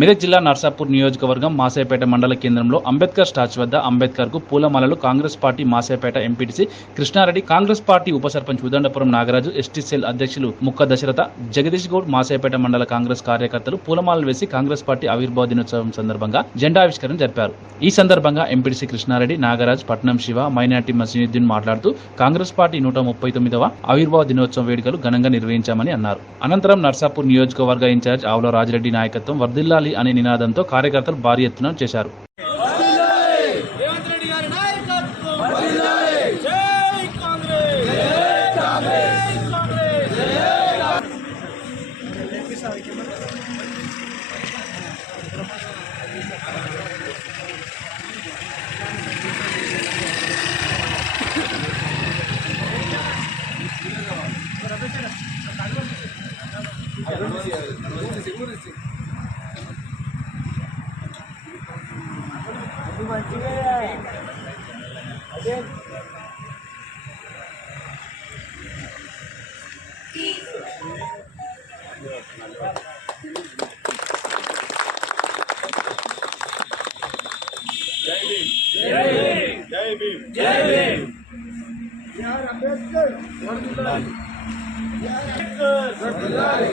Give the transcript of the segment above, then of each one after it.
మెదక్ జిల్లా నర్సాపూర్ నియోజకవర్గం మాసేపేట మండల కేంద్రంలో అంబేద్కర్ స్టాచ్యూ వద్ద అంబేద్కర్కు పూలమాలలు Congress party Masepeta MPTC Krishnareddy, Congress party ఉప సర్పంచ్ ఉదండపురం నాగరాజు, ఎస్టీ సెల్ అధ్యక్షులు ముక్క దశరథ, జగదీష్ గౌడ్, మాసేపేట మండల కాంగ్రెస్ కార్యకర్తలు పూలమాలలు వేసి కాంగ్రెస్ పార్టీ ఆవిర్భావ దినోత్సవం సందర్భంగా జెండావిష్కరణ జరిపారు. ఈ సందర్భంగా ఎంపీటీసీ కృష్ణారెడ్డి, నాగరాజ్, పట్నం శివ, మైనార్టీ మసీనుద్దీన్ మాట్లాడుతూ కాంగ్రెస్ పార్టీ 139వ ఆవిర్భావ దినోత్సవం వేడుకలు ఘనంగా నిర్వహించామని అన్నారు. అనంతరం నర్సాపూర్ నియోజకవర్గ ఇన్ఛార్జ్ ఆవుల రాజిరెడ్డి నాయకత్వం వర్ధిల్లాలి అనే నినాదంతో కార్యకర్తలు భారీ ఎత్తున చేశారు. జై భీమ్, జై భీమ్. అంబేద్కర్ వర్ధిల్లాలి. వర్ధిల్లాలి.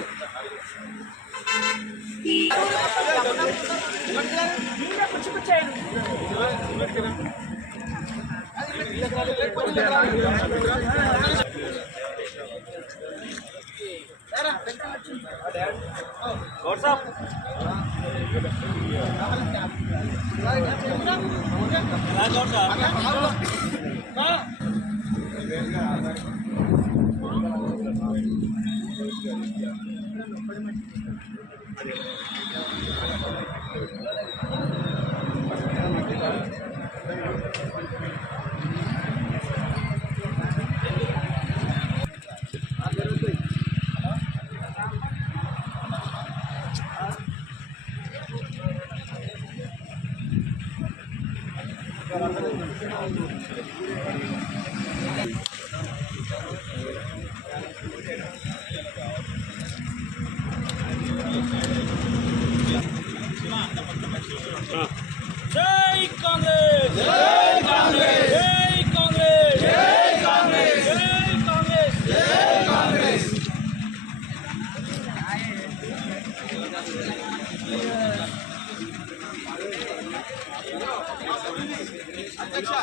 జై కాంగ్రెస్, జై కాంగ్రెస్, జై కాంగ్రెస్, జై కాంగ్రెస్, జై కాంగ్రెస్, జై కాంగ్రెస్. అధ్యక్ష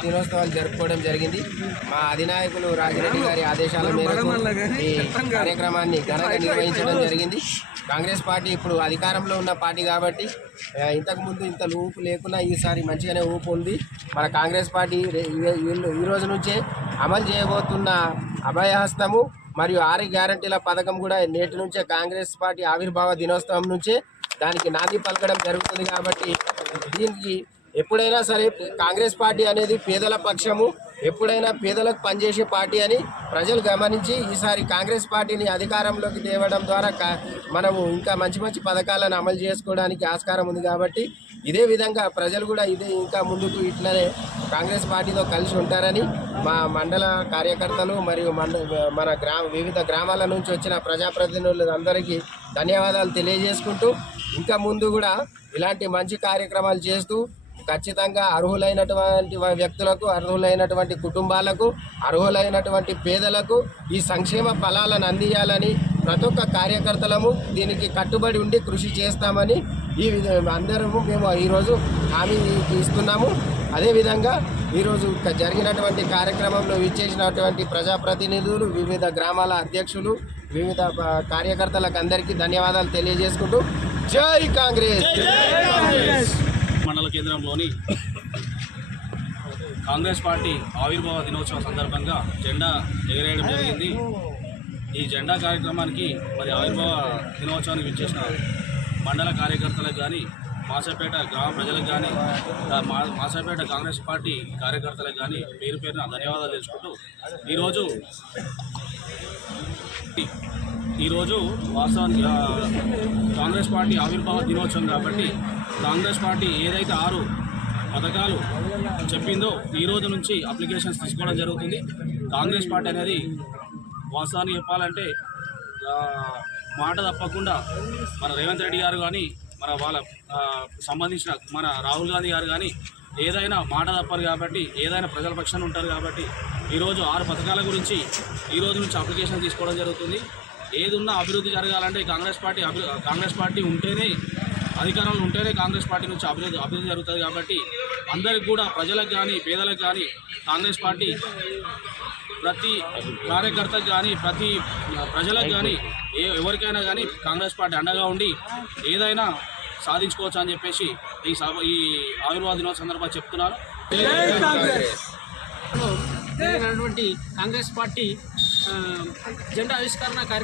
దినోత్సవాలు జరుపుకోవడం జరిగింది. మా అధినాయకులు రాజిరెడ్డి గారి ఆదేశాల మేరకు ఈ కార్యక్రమాన్ని ఘనంగా నిర్వహించడం జరిగింది. కాంగ్రెస్ పార్టీ ఇప్పుడు అధికారంలో ఉన్న పార్టీ కాబట్టి ఇంతకుముందు ఇంత ఊపు లేకున్నా ఈసారి మంచిగానే ఊపు ఉంది. మన కాంగ్రెస్ పార్టీ ఈ రోజు నుంచే అమలు చేయబోతున్న అభయహస్తము మరియు 6 గ్యారంటీల పథకం కూడా నేటి నుంచే కాంగ్రెస్ పార్టీ ఆవిర్భావ దినోత్సవం నుంచే దానికి నాంది పలకడం జరుగుతుంది. కాబట్టి దీనికి ఎప్పుడైనా సరే కాంగ్రెస్ పార్టీ అనేది పేదల పక్షము, ఎప్పుడైనా పేదలకు పనిచేసే పార్టీ అని ప్రజలు గమనించి ఈసారి కాంగ్రెస్ పార్టీని అధికారంలోకి తేవడం ద్వారా మనము ఇంకా మంచి మంచి పథకాలను అమలు చేసుకోవడానికి ఆస్కారం ఉంది. కాబట్టి ఇదే విధంగా ప్రజలు కూడా ఇంకా ముందుకు ఇట్లనే కాంగ్రెస్ పార్టీతో కలిసి ఉంటారని మా మండల కార్యకర్తలు మరియు మన వివిధ గ్రామాల నుంచి వచ్చిన ప్రజాప్రతినిధులందరికీ ధన్యవాదాలు తెలియజేసుకుంటూ ఇంకా ముందు కూడా ఇలాంటి మంచి కార్యక్రమాలు చేస్తూ ఖచ్చితంగా అర్హులైనటువంటి వ్యక్తులకు, అర్హులైనటువంటి కుటుంబాలకు, అర్హులైనటువంటి పేదలకు ఈ సంక్షేమ ఫలాలను అందియాలని ప్రతి ఒక్క కార్యకర్తలము దీనికి కట్టుబడి ఉండి కృషి చేస్తామని అందరము మేము ఈరోజు హామీ ఇస్తున్నాము. అదేవిధంగా ఈరోజు జరిగినటువంటి కార్యక్రమంలో విచ్చేసినటువంటి ప్రజాప్రతినిధులు, వివిధ గ్రామాల అధ్యక్షులు, వివిధ కార్యకర్తలకు అందరికీ ధన్యవాదాలు తెలియజేసుకుంటూ జై కాంగ్రెస్. మండల కేంద్రంలోని కాంగ్రెస్ పార్టీ ఆవిర్భావ దినోత్సవం సందర్భంగా జెండా ఎగరేయడం జరిగింది. ఈ జెండా కార్యక్రమానికి మరి ఆవిర్భావ దినోత్సవానికి విచ్చేసిన మండల కార్యకర్తలకు కానీ, మాసాపేట గ్రామ ప్రజలకు కానీ, మాసాపేట కాంగ్రెస్ పార్టీ కార్యకర్తలకు కానీ పేరు పేరున ధన్యవాదాలు తెలుసుకుంటూ ఈరోజు వాస్తవానికి కాంగ్రెస్ పార్టీ ఆవిర్భావ దినోత్సవం కాబట్టి కాంగ్రెస్ పార్టీ ఏదైతే 6 పథకాలు చెప్పిందో ఈ రోజు నుంచి అప్లికేషన్స్ తీసుకోవడం జరుగుతుంది. కాంగ్రెస్ పార్టీ అనేది వాస్తవానికి చెప్పాలంటే మాట తప్పకుండా మన రేవంత్ రెడ్డి గారు కానీ, వాళ్ళ సంబంధించిన మన రాహుల్ గాంధీ గారు కానీ ఏదైనా మాట తప్పరు కాబట్టి, ఏదైనా ప్రజల పక్షాన ఉంటారు కాబట్టి ఈరోజు 6 పథకాల గురించి ఈ రోజు నుంచి అప్లికేషన్ తీసుకోవడం జరుగుతుంది. ఏదున్నా అభివృద్ధి జరగాలంటే కాంగ్రెస్ పార్టీ ఉంటేనే, అధికారంలో ఉంటేనే కాంగ్రెస్ పార్టీ నుంచి అభివృద్ధి జరుగుతుంది. కాబట్టి అందరికి కూడా, ప్రజలకు కానీ, పేదలకు కానీ కాంగ్రెస్ పార్టీ ప్రతి కార్యకర్తకు కానీ, ప్రతి ప్రజలకు కానీ, ఎవరికైనా కానీ కాంగ్రెస్ పార్టీ అండగా ఉండి ఏదైనా సాధించుకోవచ్చు అని చెప్పేసి ఈ ఆవిర్భావ దినోత్సవం సందర్భంగా చెప్తున్నారు. కాంగ్రెస్ పార్టీ జెండా ఆవిష్కరణ